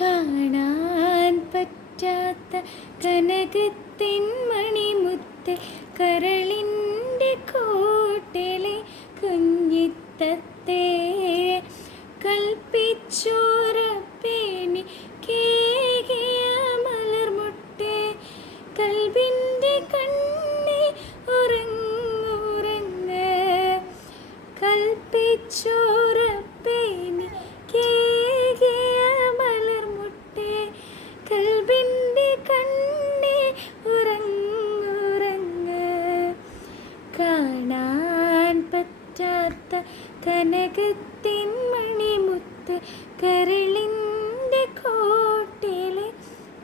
കാണാൻ പറ്റാത്ത കനകത്തിൻ മണിമുത്ത് കരളിന്റെ കോട്ടിലെ കുഞ്ഞിത്തത്തെ. കൽപ്പിച്ചോറപ്പേനി കേകിയ മലർമുട്ടെ കൽവിന്റെ കണ്ണെ ഉറങ്ങുറങ്ങ്. കൽപ്പിച്ചോരപ്പേനി കാണാൻ പറ്റാത്ത കനകത്തിൻ മണിമുത്ത് കരളിന്റെ കോട്ടിലെ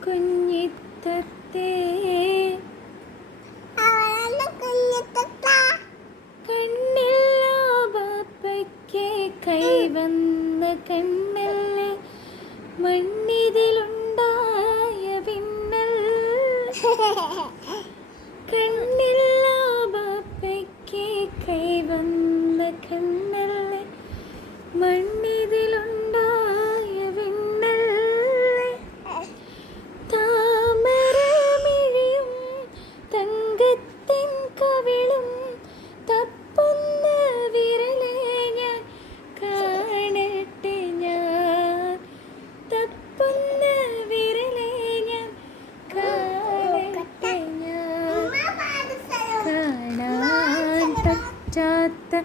കുഞ്ഞിത്തത്തെ. കണ്ണില്ല ബാപ്പയ്ക്ക് കൈവന്ന കണ്ണല്ലേ മണ്ണിതിലുണ്ടായ പിന്നൽ കണ്ണില്ല ബാപ്പയ്ക്ക് കൈവന്ന കണ്ണല്ല മണ്ണിതിലുണ്ടായ പറ്റാത്ത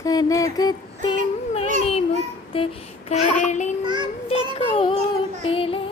കനകത്തിൻ മണിമുത്ത് കരളിന്റെ കോട്ടിലെ